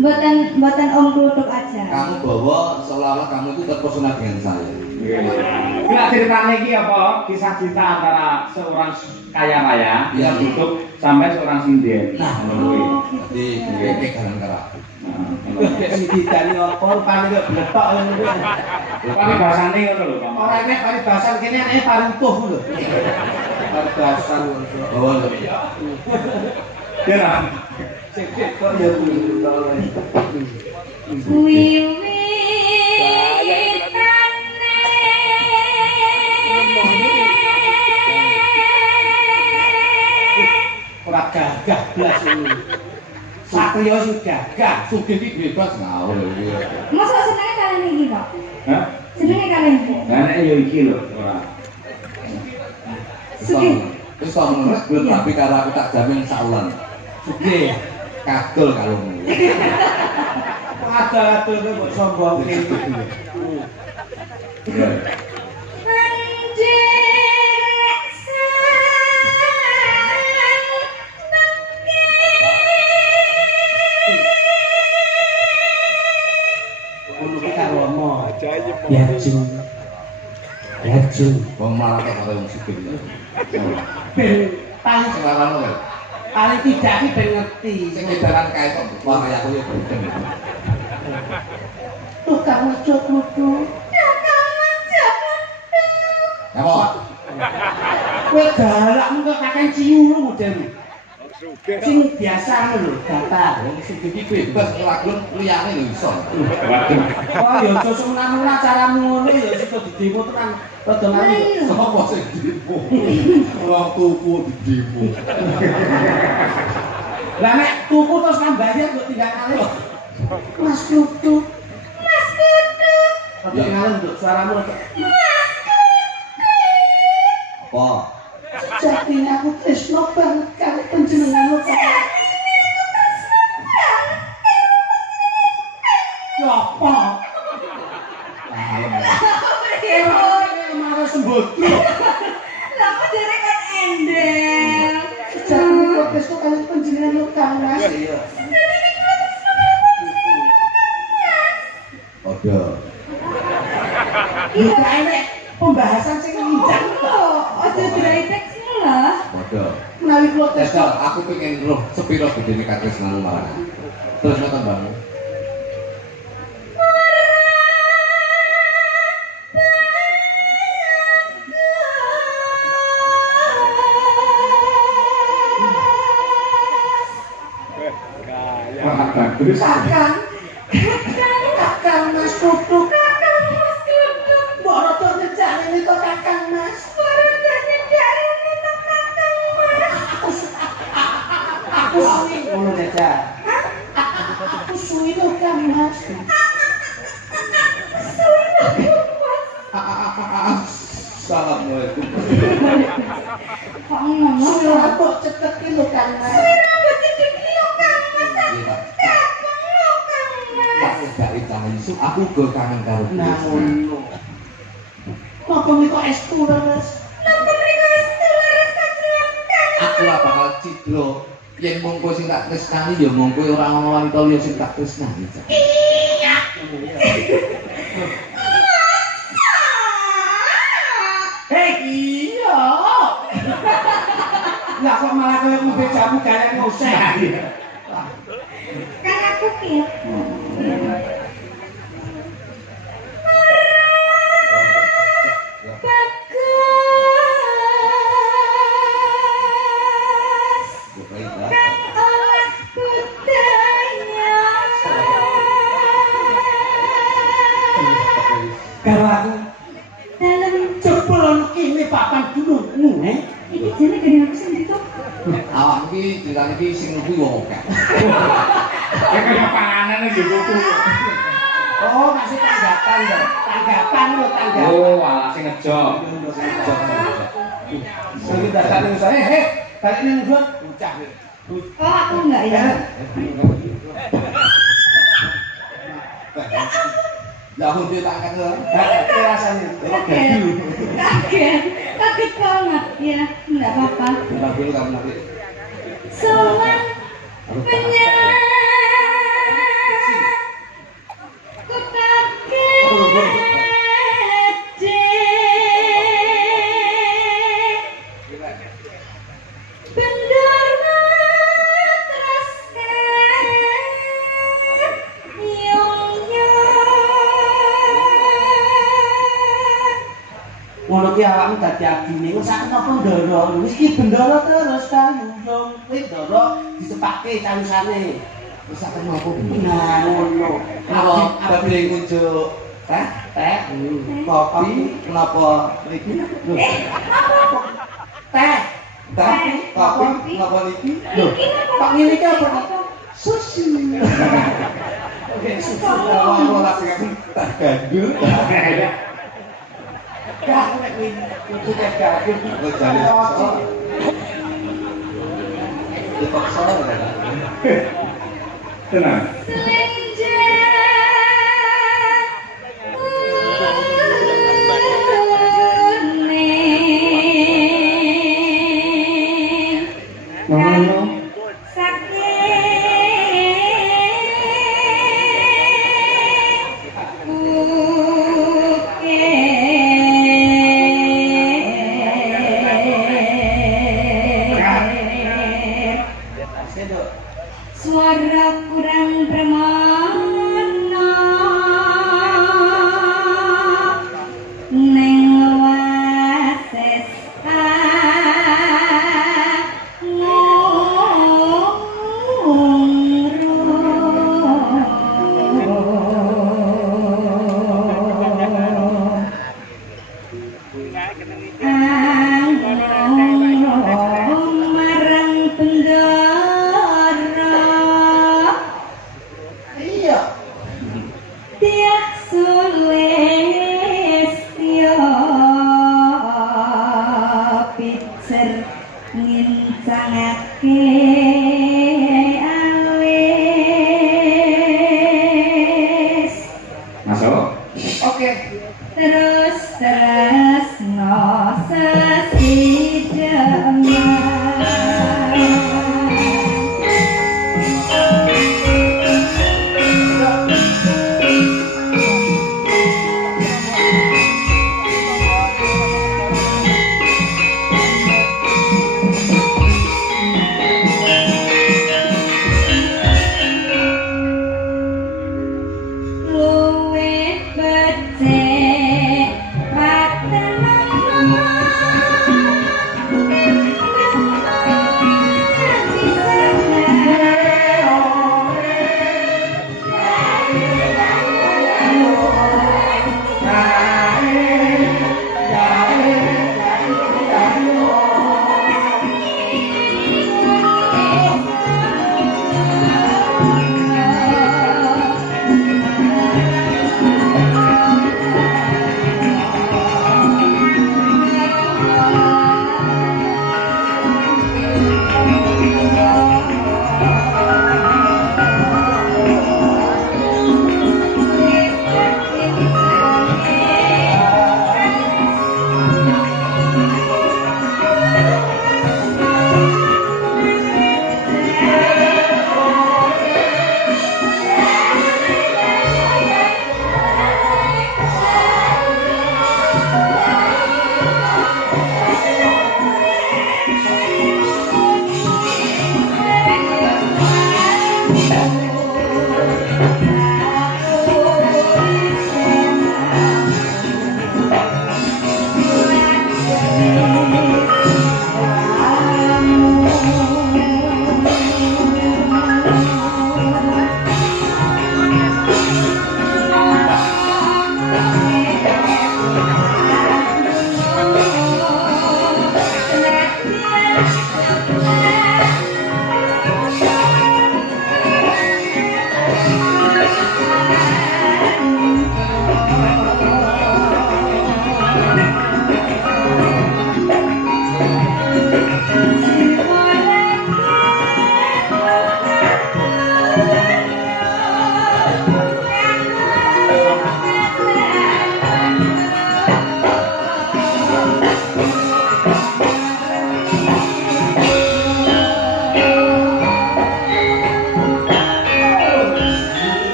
Buatan Om Kluthuk aja. Kamu bawa seolah-olah kamu itu terpesona dengan saya. Kita ceritanya ini apa? Kisah cinta antara seorang kaya raya yang tutup sampai seorang sinden. Nah, jadi kayak galang kerak. Kayak si ditani apa rupane kok bletok ngono. Tapi bahasane ngono lho, Pak. Ora nek paribasan kene aneh parintuh lho. Paribasan ngono. Oh, Ya. Sik kok ya ora gagah blas ini. Satrio sudah gagah, sugih iki bebas ngawur iki. Masa senenge kalian iki, Pak? Hah? Senenge kalian iki. Lah nek yo iki lho, ora. Sugih. Wis ngono gue tapi karo aku tak jamin saulan. sugih. Kadol kalungmu. Ada-ada kok sombong iki. Yaju. Wong malah kok karo wong sugih. Ben paling Selaran lho. paling tidak iki ben ngerti. Sing edaran kae kok wah kaya aku yo beden. Tukang wejo klutu. Apa? Kowe galakmu kok kakek ciu model. Sing biasa lho, datar. Wong sugih iki bebas ngelagun liyane lho iso. Oh ya aja semena-mena caramu ngono ya sik didemo tenan rada nganu. Sopo sing demo? Wong tuku didemo. Lah nek tuku terus nambahin kok tinggal ngalih. Mas Klutu. Mas Klutu. Rada ngalih nduk suaramu rada. Apa? Sejatinya aku tresno banget karo panjenengan kok. Apa? Marah sembodro. Lama dari kan endel. Sejatinya kok tresno karo panjenengan kang Mas. Iya. Odo. Iya enek pembahasan sing lincah kok. Ojo dry text lah. Odo. Menawi kula tes Tesal, aku pengen roh sepiro gedene katresnanmu marang. Terus ngoten, Bang. Terus kakang Mas Klutu. Kakang Mas Klutu. Mbok rada ngejak rene to kakang Mas. Aku suwi ngono jajal. Aku suwi to Kang Mas. Assalamualaikum. Kok ngomong Suwi apa cepet ki lho Kang Mas. Gak icahin su, aku go kangen karo Nah ngono. Napa mriko estu leres? aku lah bakal cidro yen mongko sing tak tresnani ya mongko ora ana wanita liya sing tak tresnani. Iya. Iya. Lah kok malah koyo ngombe jamu galen ngoseh. kan aku kira. Karo aku Dalam jebul kene papan dulurmu, iki jane gede aku sendiri tuh. Awak iki dilan iki sing kuwi wong akeh. kaya panganan iki kuku. Oh, masih tanggapan lho. Tanggapan lho, tanggapan. Oh, malah sing ngejo. Sing dasane saya, balik nang gua bocah. Oh, aku enggak ya. Lah aku dia tak angkat lho. Rasanya Kaget banget ya, enggak apa-apa. Bentar dulu kamu nanti. Sowan ki awakmu dadi adine wis sak napa ndara wis ki bendara terus kayu yo wis ndara disepake calusane Wis sak kenapa Bu? nah ngono Kenapa badhe ngunjuk teh? teh Kopi? Kenapa niki? lho teh Teh? Kopi? Kenapa niki? lho kok ngene iki apa sushi oke sushi Kalau ora sing teh gandul. gak nek iki teh gandul Wis jane iso. Dipaksa ya. Tenang. Ngono. Suara kurang bermakna neng wases marang penggara iya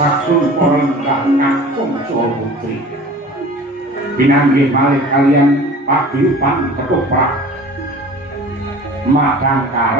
Sakun orang kakung Jawa Putri pinanggih malih kalian paguyuban ketoprak madang